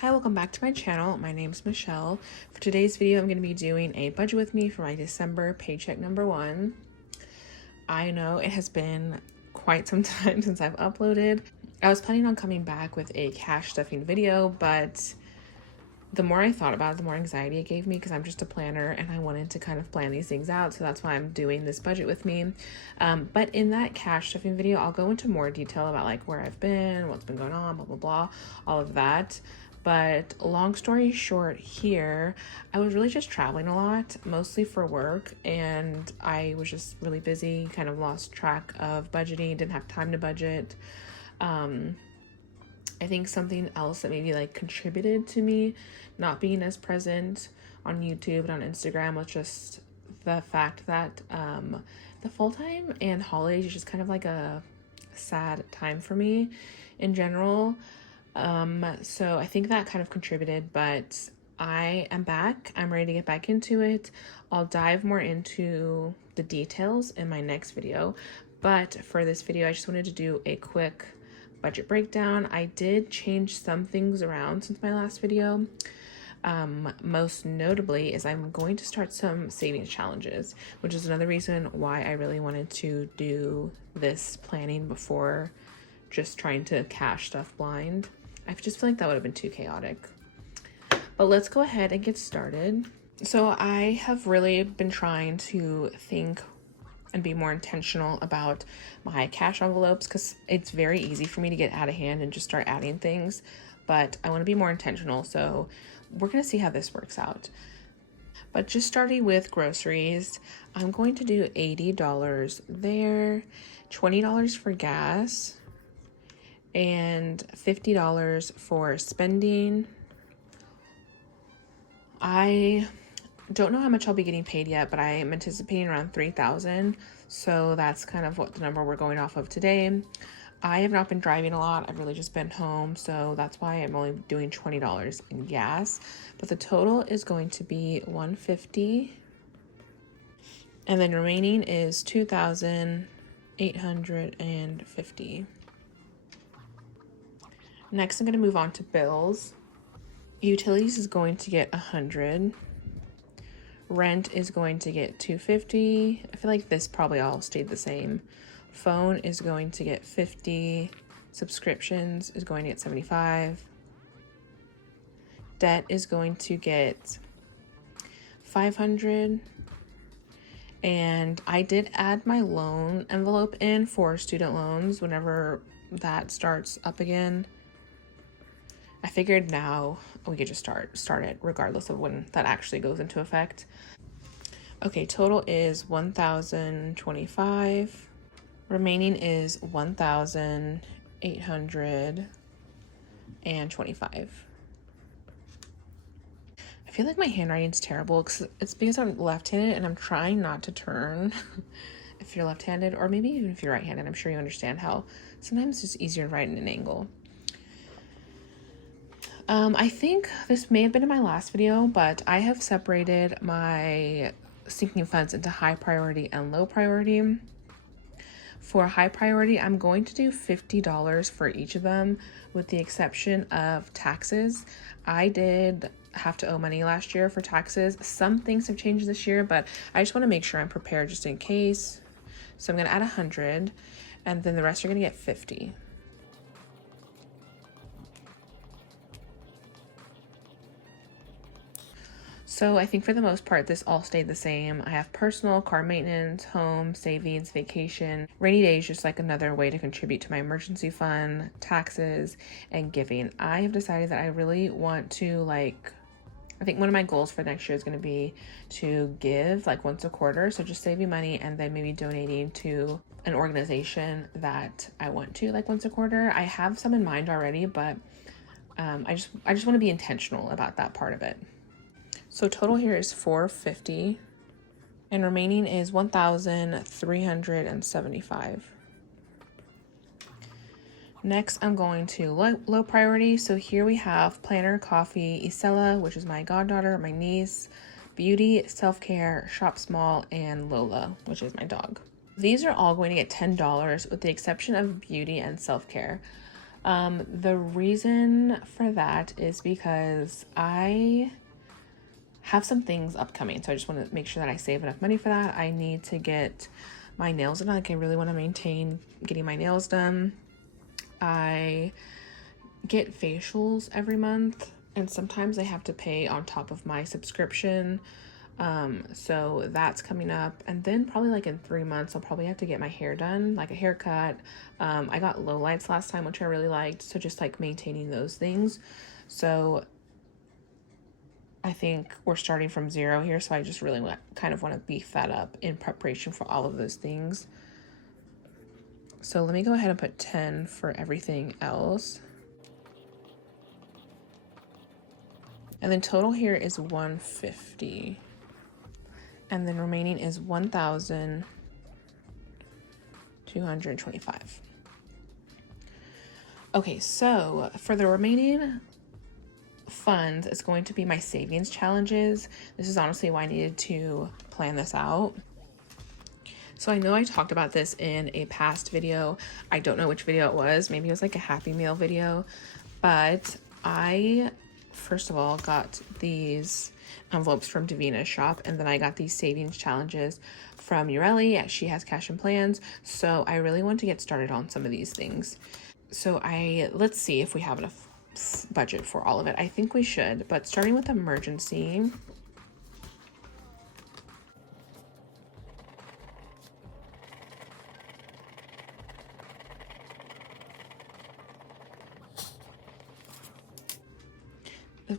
Hi, welcome back to my channel. My name's Michelle. For today's video, I'm going to be doing a budget with me for my December paycheck number 1. I know it has been quite some time since I've uploaded. I was planning on coming back with a cash stuffing video, but the more I thought about it, the more anxiety it gave me because I'm just a planner and I wanted to kind of plan these things out. So that's why I'm doing this budget with me. But in that cash stuffing video, I'll go into more detail about like where I've been, what's been going on, blah, blah, blah, all of that. But long story short here, I was really just traveling a lot, mostly for work, and I was just really busy, kind of lost track of budgeting, didn't have time to budget. I think something else that maybe like contributed to me not being as present on YouTube and on Instagram was just the fact that the fall time and holidays is just kind of like a sad time for me in general. So I think that kind of contributed, but I am back. I'm ready to get back into it. I'll dive more into the details in my next video, but for this video, I just wanted to do a quick budget breakdown. I did change some things around since my last video. Most notably is I'm going to start some savings challenges, which is another reason why I really wanted to do this planning before just trying to cash stuff blind. I just feel like that would have been too chaotic. But let's go ahead and get started. So I have really been trying to think and be more intentional about my cash envelopes because it's very easy for me to get out of hand and just start adding things, but I want to be more intentional. So we're going to see how this works out. But just starting with groceries, I'm going to do $80 there, $20 for gas, and $50 for spending. I don't know how much I'll be getting paid yet, but I am anticipating around $3,000. So that's kind of what the number we're going off of today. I have not been driving a lot. I've really just been home. So that's why I'm only doing $20 in gas. But the total is going to be $150. And then remaining is $2,850. Next, I'm going to move on to bills. Utilities is going to get $100. Rent is going to get $250. I feel like this probably all stayed the same. Phone is going to get $50. Subscriptions is going to get $75. Debt is going to get $500. And I did add my loan envelope in for student loans whenever that starts up again. I figured now we could just start it regardless of when that actually goes into effect. Okay, total is $1,025. Remaining is $1,825. I feel like my handwriting's terrible because it's because I'm left-handed and I'm trying not to turn. If you're left-handed, or maybe even if you're right-handed, I'm sure you understand how sometimes it's just easier to write in an angle. I think this may have been in my last video, but I have separated my sinking funds into high priority and low priority. For high priority, I'm going to do $50 for each of them, with the exception of taxes. I did have to owe money last year for taxes. Some things have changed this year, but I just want to make sure I'm prepared just in case. So I'm going to add 100, and then the rest are going to get 50. So I think for the most part, this all stayed the same. I have personal, car maintenance, home, savings, vacation. Rainy days, just like another way to contribute to my emergency fund, taxes, and giving. I have decided that I really want to like I think one of my goals for next year is going to be to give like once a quarter. So just saving money and then maybe donating to an organization that I want to like once a quarter. I have some in mind already, but I just want to be intentional about that part of it. So total here is $450 and remaining is $1,375. Next, I'm going to low priority. So here we have Planner, Coffee, Isella, which is my goddaughter, my niece, Beauty, Self-Care, Shop Small, and Lola, which is my dog. These are all going to get $10 with the exception of Beauty and Self-Care. The reason for that is because I have some things upcoming. So I just want to make sure that I save enough money for that. I need to get my nails done. Like I really want to maintain getting my nails done. I get facials every month and sometimes I have to pay on top of my subscription. So that's coming up, and then probably like in 3 months I'll probably have to get my hair done, like a haircut. I got lowlights last time, which I really liked, so just like maintaining those things. So I think we're starting from zero here, so I just really kind of want to beef that up in preparation for all of those things. So let me go ahead and put 10 for everything else. And then total here is $150. And then remaining is $1,225. Okay, so for the remaining funds, it's going to be my savings challenges. This is honestly why I needed to plan this out. So I know I talked about this in a past video. I don't know which video it was. Maybe it was like a Happy Meal video. But I, first of all, got these envelopes from Davina's shop, and then I got these savings challenges from Ureli. She has cash and plans, so I really want to get started on some of these things. So let's see if we have enough budget for all of it. I think we should, but starting with emergency.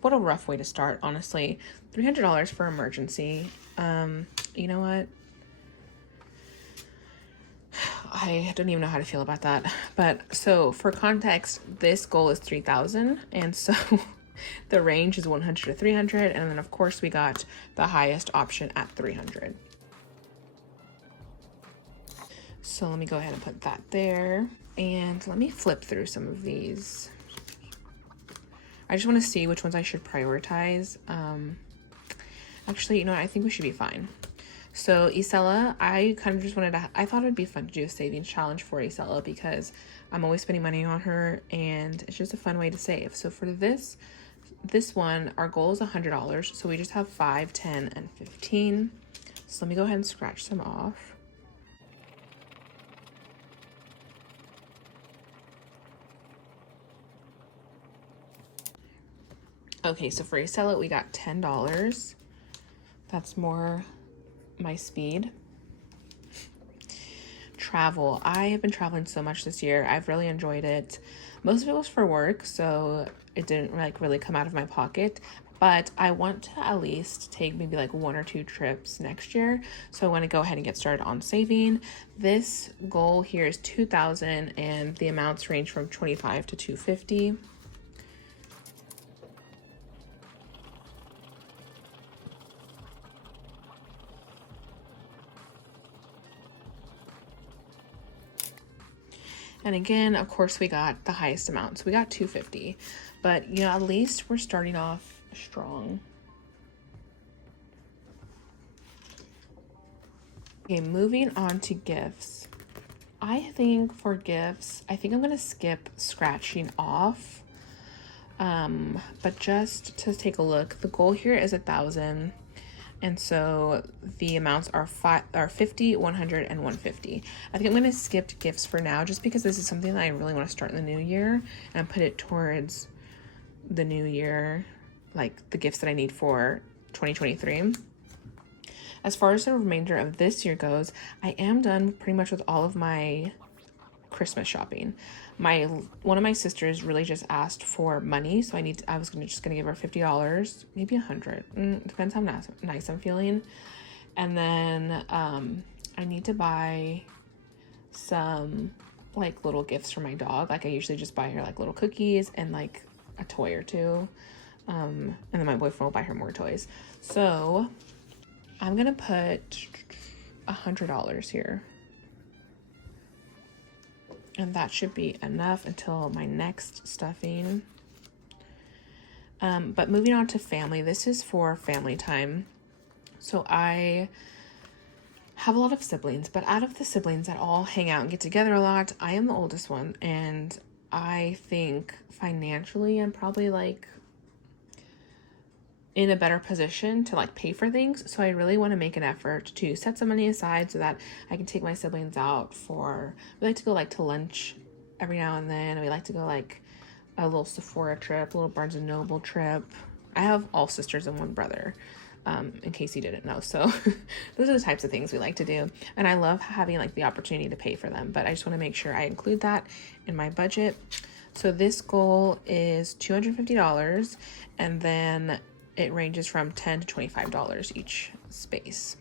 What a rough way to start, honestly. $300 for emergency. You know what? I don't even know how to feel about that. But so for context, this goal is 3,000, and so the range is 100 to 300, and then of course we got the highest option at 300. So let me go ahead and put that there, and let me flip through some of these. I just want to see which ones I should prioritize. Actually, you know what? I think we should be fine. So Isella, I kind of just I thought it'd be fun to do a savings challenge for Isella because I'm always spending money on her and it's just a fun way to save. So for this one, our goal is $100. So we just have 5, 10, and 15. So let me go ahead and scratch some off. Okay, so for Isella, we got $10. That's more my speed. Travel. I have been traveling so much this year. I've really enjoyed it. Most of it was for work, so it didn't like really come out of my pocket, but I want to at least take maybe like 1 or 2 trips next year. So I want to go ahead and get started on saving. This goal here is 2,000 and the amounts range from 25 to 250. And again, of course, we got the highest amount. So we got 250, but you know, at least we're starting off strong. Okay, moving on to gifts. I think for gifts, I think I'm gonna skip scratching off. But just to take a look, the goal here is 1,000. And so the amounts are 50, 100, and 150. I think I'm going to skip gifts for now just because this is something that I really want to start in the new year and put it towards the new year, like the gifts that I need for 2023. As far as the remainder of this year goes, I am done pretty much with all of my Christmas shopping. One of my sisters really just asked for money, so I was just gonna give her $50, maybe $100. Depends how nice I'm feeling. And then I need to buy some like little gifts for my dog. Like I usually just buy her like little cookies and like a toy or two. And then my boyfriend will buy her more toys. So I'm gonna put $100 here. And that should be enough until my next stuffing. But moving on to family, this is for family time. So I have a lot of siblings, but out of the siblings that all hang out and get together a lot, I am the oldest one. And I think financially, I'm probably like in a better position to like pay for things. So I really want to make an effort to set some money aside so that I can take my siblings out we like to go like to lunch every now and then. We like to go like a little Sephora trip, a little Barnes and Noble trip. I have all sisters and one brother, in case you didn't know. So those are the types of things we like to do. And I love having like the opportunity to pay for them, but I just want to make sure I include that in my budget. So this goal is $250, and then it ranges from $10 to $25 each space.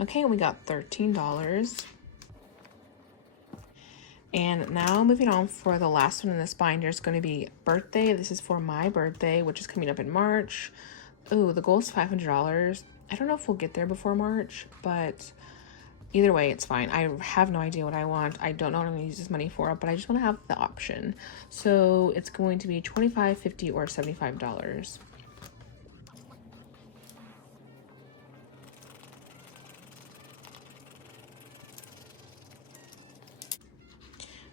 Okay, we got $13. And now moving on for the last one in this binder is going to be birthday. This is for my birthday, which is coming up in March. Oh, the goal is $500. I don't know if we'll get there before March, but either way, it's fine. I have no idea what I want. I don't know what I'm going to use this money for, but I just want to have the option. So it's going to be $25, $50, or $75.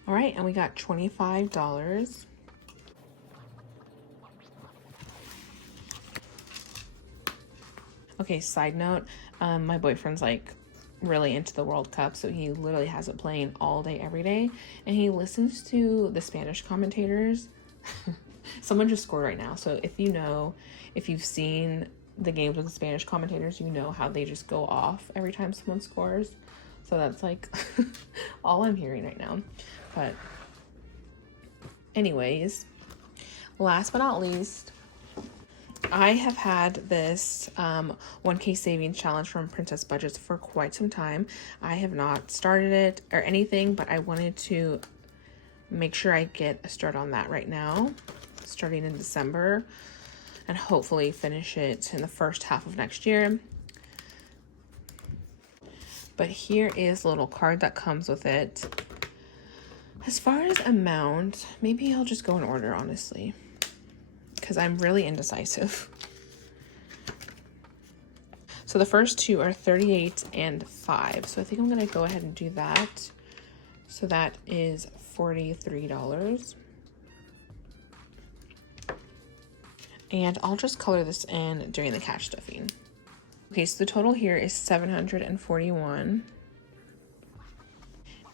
All right, and we got $25. Okay, side note, my boyfriend's like really into the World Cup, so he literally has it playing all day, every day, and he listens to the Spanish commentators. Someone just scored right now, so if you've seen the games with the Spanish commentators, you know how they just go off every time someone scores. So that's like all I'm hearing right now. But anyways, last but not least, I have had this 1K savings challenge from Princess Budgets for quite some time. I have not started it or anything, but I wanted to make sure I get a start on that right now, starting in December, and hopefully finish it in the first half of next year. But here is a little card that comes with it. As far as amount, maybe I'll just go in order, honestly, because I'm really indecisive. So the first two are 38 and 5. So I think I'm going to go ahead and do that. So that is $43. And I'll just color this in during the cash stuffing. Okay, so the total here is $741.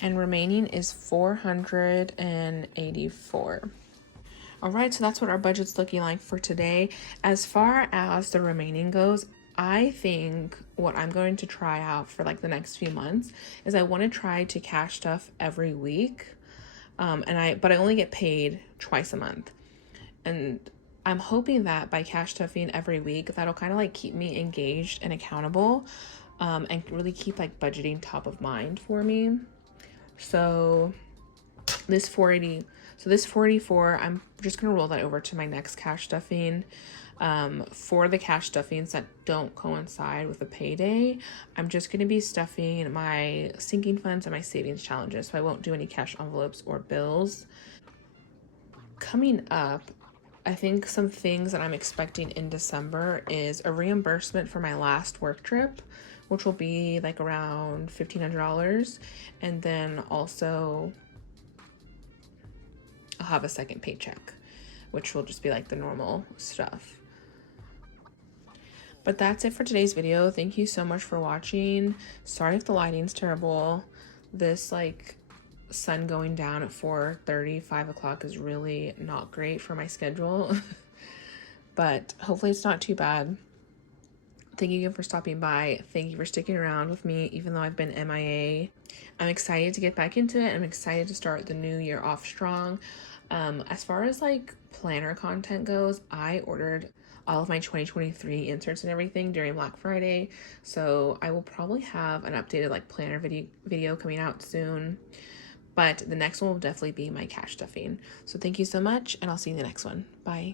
And remaining is $484. All right, so that's what our budget's looking like for today. As far as the remaining goes, I think what I'm going to try out for like the next few months is I want to try to cash stuff every week. But I only get paid twice a month. And I'm hoping that by cash stuffing every week, that'll kind of like keep me engaged and accountable, and really keep like budgeting top of mind for me. So this 484, I'm just gonna roll that over to my next cash stuffing. For the cash stuffings that don't coincide with a payday, I'm just gonna be stuffing my sinking funds and my savings challenges. So I won't do any cash envelopes or bills. Coming up, I think some things that I'm expecting in December is a reimbursement for my last work trip, which will be like around $1,500. And then also I'll have a second paycheck, which will just be like the normal stuff. But that's it for today's video. Thank you so much for watching. Sorry if the lighting's terrible. This like sun going down at 4:30, 5 o'clock is really not great for my schedule. But but hopefully it's not too bad. Thank you again for stopping by. Thank you for sticking around with me, even though I've been MIA. I'm excited to get back into it. I'm excited to start the new year off strong. As far as like planner content goes, I ordered all of my 2023 inserts and everything during Black Friday. So I will probably have an updated like planner video coming out soon. But the next one will definitely be my cash stuffing. So thank you so much, and I'll see you in the next one. Bye.